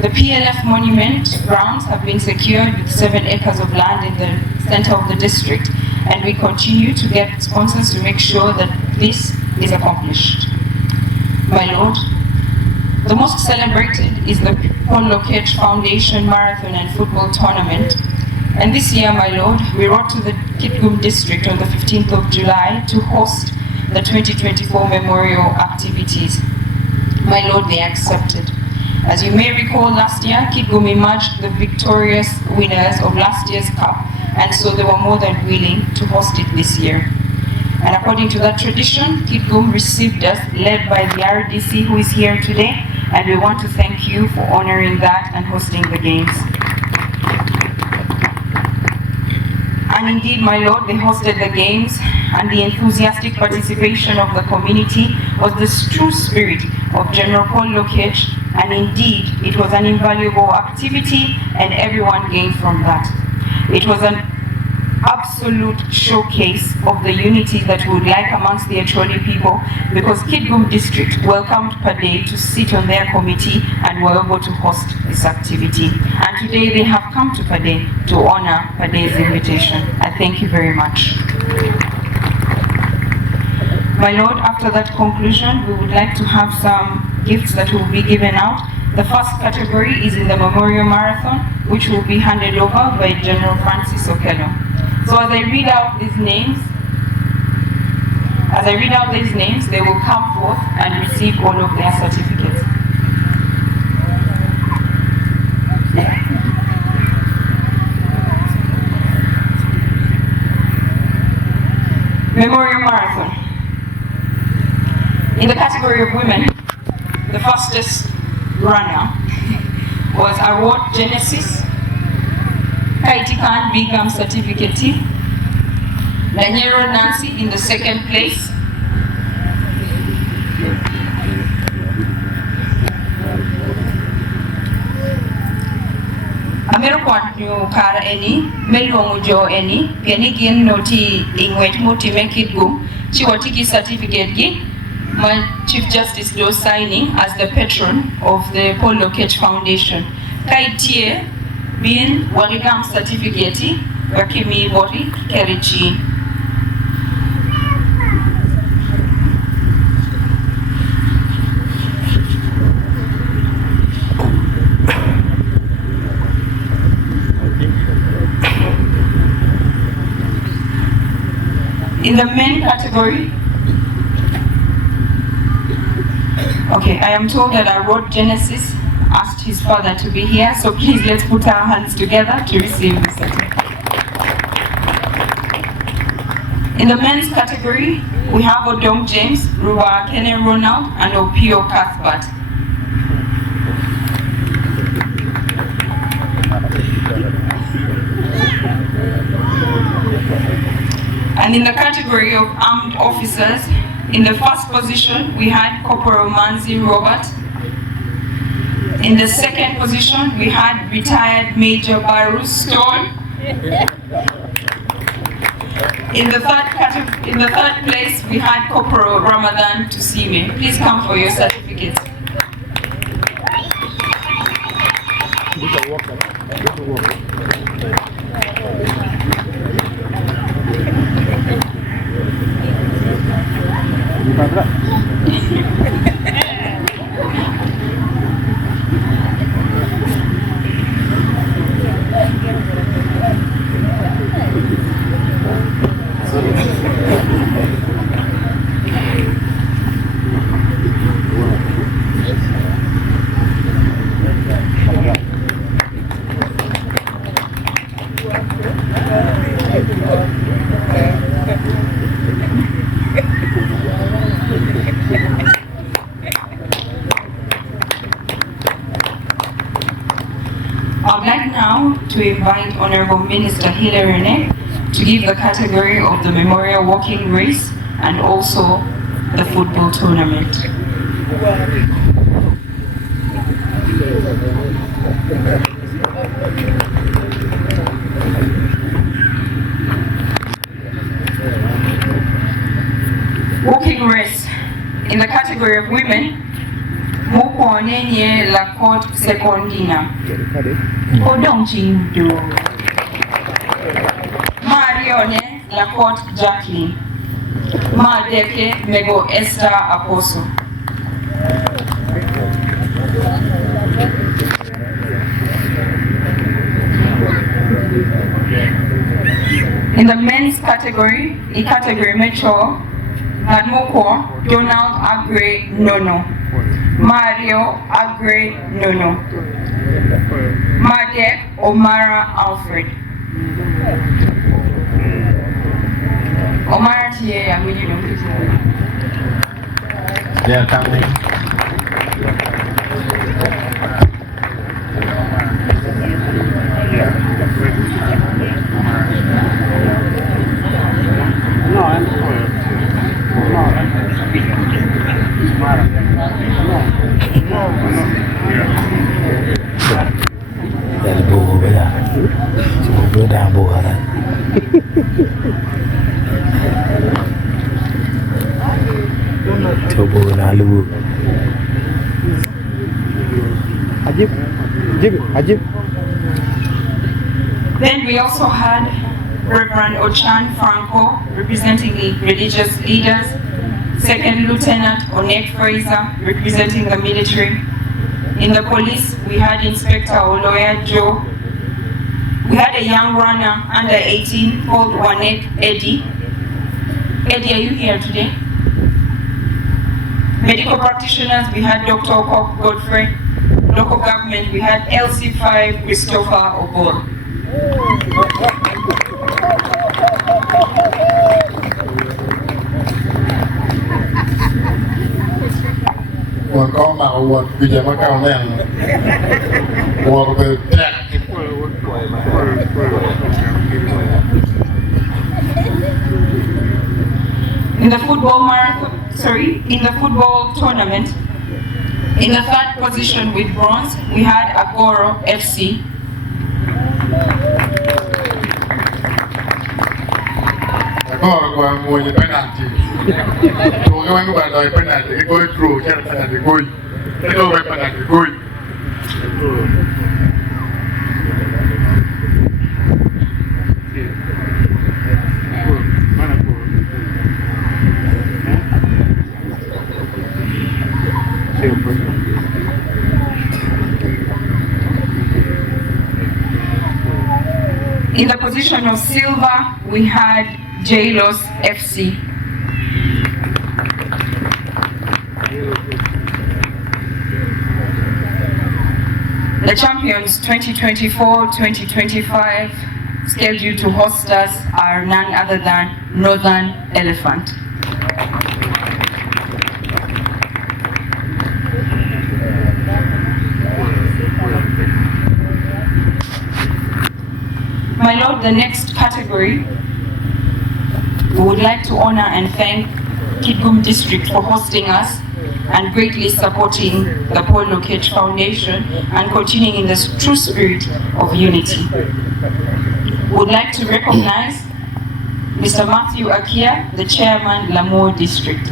The PLF monument grounds have been secured with 7 acres of land in the center of the district, and we continue to get sponsors to make sure that this is accomplished. My Lord, the most celebrated is the Lokech Foundation Marathon and Football Tournament. And this year, my Lord, we wrote to the Kitgum district on the 15th of July to host the 2024 memorial activities. My Lord, they accepted. As you may recall, last year, Kitgum emerged the victorious winners of last year's cup, and so they were more than willing to host it this year. And according to that tradition, Kitgum received us, led by the RDC who is here today, and we want to thank you for honoring that and hosting the games. And indeed, my Lord, they hosted the games, and the enthusiastic participation of the community was the true spirit of General Paul Lokech, and indeed, it was an invaluable activity, and everyone gained from that. It was an absolute showcase of the unity that we would like amongst the Acholi people, because Kitgum district welcomed Pade to sit on their committee and were able to host this activity. And today they have come to Pade to honor Pade's invitation. I thank you very much. My Lord, after that conclusion, we would like to have some gifts that will be given out. The first category is in the Memorial Marathon, which will be handed over by General Francis Okello. So as I read out these names, they will come forth and receive all of their certificates. Memorial Marathon. In the category of women, the fastest runner was Award Genesis, Kaitikan Bigam Certificate, Banyoro Nancy in the second place, Amerokwanyu Kara Eni, Melongujo Eni, Genigin Noti Ingwet Muti Mekidgum, Chiwatiki Certificate Gi, my Chief Justice do signing as the patron of the Paul Lokech Foundation. Kaitie bin Warigam Certificate, Bakimi Bori Kerichi. In the men category, okay, I am told that I wrote Genesis, asked his father to be here, so please let's put our hands together to receive the certificate. In the men's category, we have Odom James, Ruwa Kenen Ronald, and Opio Cuthbert. And in the category of armed officers, in the first position, we had Corporal Manzi Robert. In the second position, we had retired Major Baru Stone. In the third place, we had Corporal Ramadan Tusime. Please come for your certificates. I'd like now to invite Honorable Minister Hilary Rene to give the category of the Memorial Walking Race and also the football tournament. Walking race. In the category of women, Mukon Onenye Lakot Secondina. Odong Chindu. Marione Lakot Jacqueline. Madeke Mego Esther Apostle. In the men's category, Metro, Nadmoko, Donald Agre Nono, Mario Agre Nono, Madek Omara Alfred. Omara Tia, I'm really don't They are coming. No, I'm sorry. Dari buku beda. Cuma beda buku kan. Coba lalu. Ajib. Then we also had Reverend Ochan Franco, representing the religious leaders, Second Lieutenant Onek Fraser, representing the military. In the police, we had Inspector Oloya Joe. We had a young runner under 18 called Wanek Eddie. Eddie, are you here today? Medical practitioners, we had Dr. Okok Godfrey. Local government, we had LC5 Christopher Obol. One come out, one pijama come in. One the deck. In the football in the football tournament, in the third position with bronze, we had Agoro FC. Agoro kwa mwenye penalty. Tuongea wangu baada penalty, go through, kila penalty go. Ndio penalty go. In the position of silver, we had Jailos FC. The champions 2024-2025 scheduled to host us are none other than Northern Elephant. My Lord, the next category, we would like to honor and thank Kitgum District for hosting us and greatly supporting the Paul Lokech Foundation and continuing in this true spirit of unity. We would like to recognize Mr. Matthew Akia, the Chairman, Lamour District.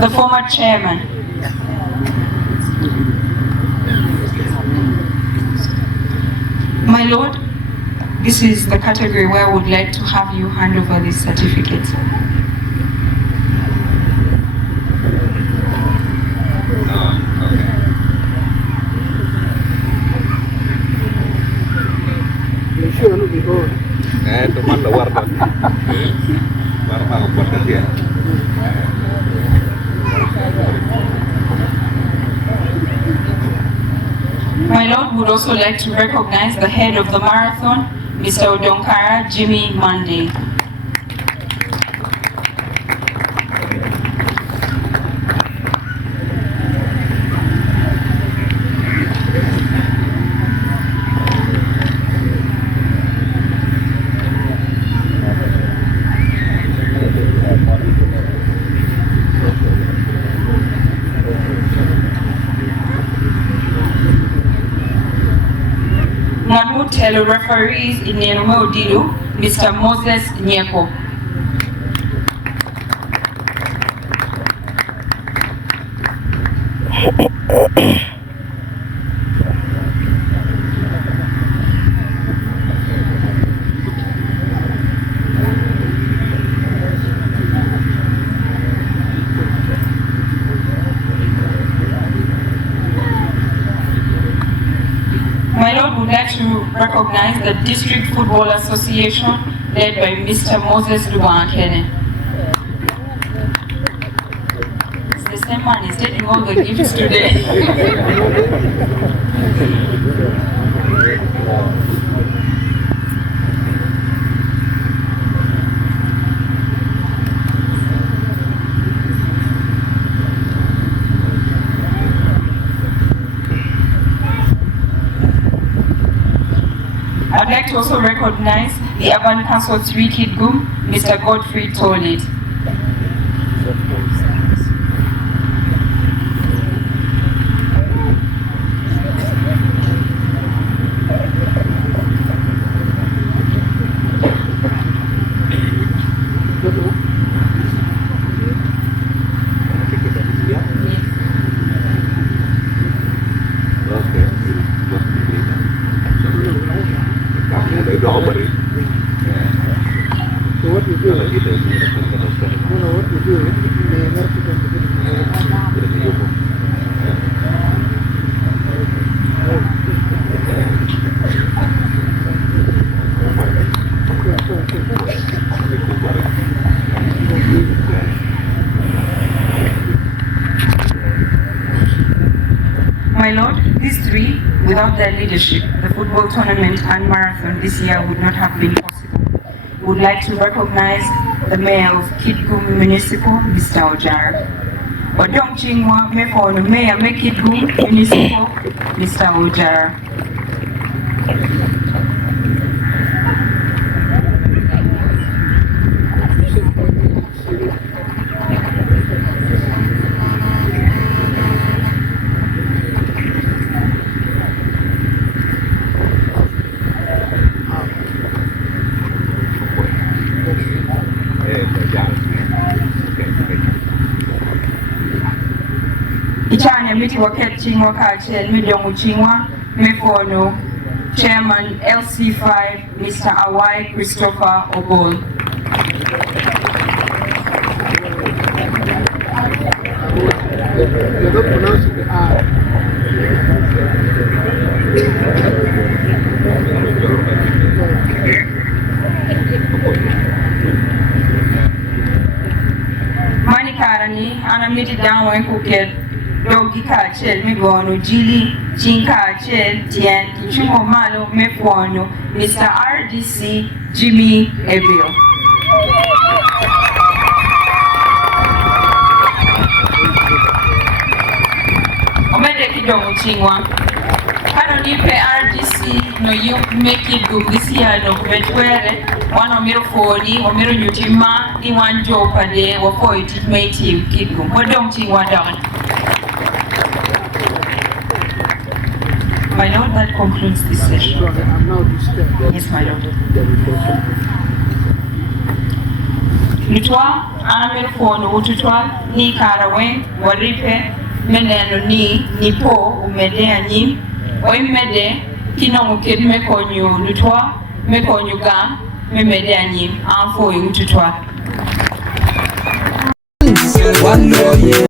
The former Chairman. My Lord, this is the category where I would like to have you hand over this certificate. My Lord would also like to recognize the head of the marathon, Mr. Odonkara Jimmy Monday. Tele referees in Nenome Odilu, Mr. Moses Nyeko. recognize the District Football Association led by Mr. Moses Lubankene. The same man is taking all the gifts today. I'd like to also recognize the Urban Council 3 Kidgum, Mr. Godfrey Tolit. My Lord, these three, without their leadership, the football tournament and marathon this year would not have been possible. We would like to recognize the Mayor of Kidgum Municipal, Mr. Ojara. Odong Chingwa, Mefono, Mayor of Kidgum Municipal, Mr. Ojara. Ichanya miti Lokech Chingwa Kachel, Midongu Chingwa, Mefono, Chairman LC5, Mr. Awai Christopher Obol. You're not pronouncing the R. Manikarani, Anamiti Down Kuket, Dogi Kachel, Migono, Jili, Chinka Chel, Tien, Kichumo Malo, Mefono, Mr. RDC, Jimmy Ebio. Omede Kidongo Chingwa. Kano nipe RDC no you make it go this year no Bagwere, one omiro foni, omiro nyutima, ni one job a day, or for it made him Kidgum. What don't Chingwa down? My Lord, that concludes this session. I'm now disturbed. Yes, my Lord. Lutwa, Amir Fono, Ututwa, Ni Karawen, Waripe, Meneno ni po, Umedea Nim, Oimede, Kino Kid Mekonyu, Lutwa, Mekonyu Gam, Memedea Nim, Amfo Ututwa.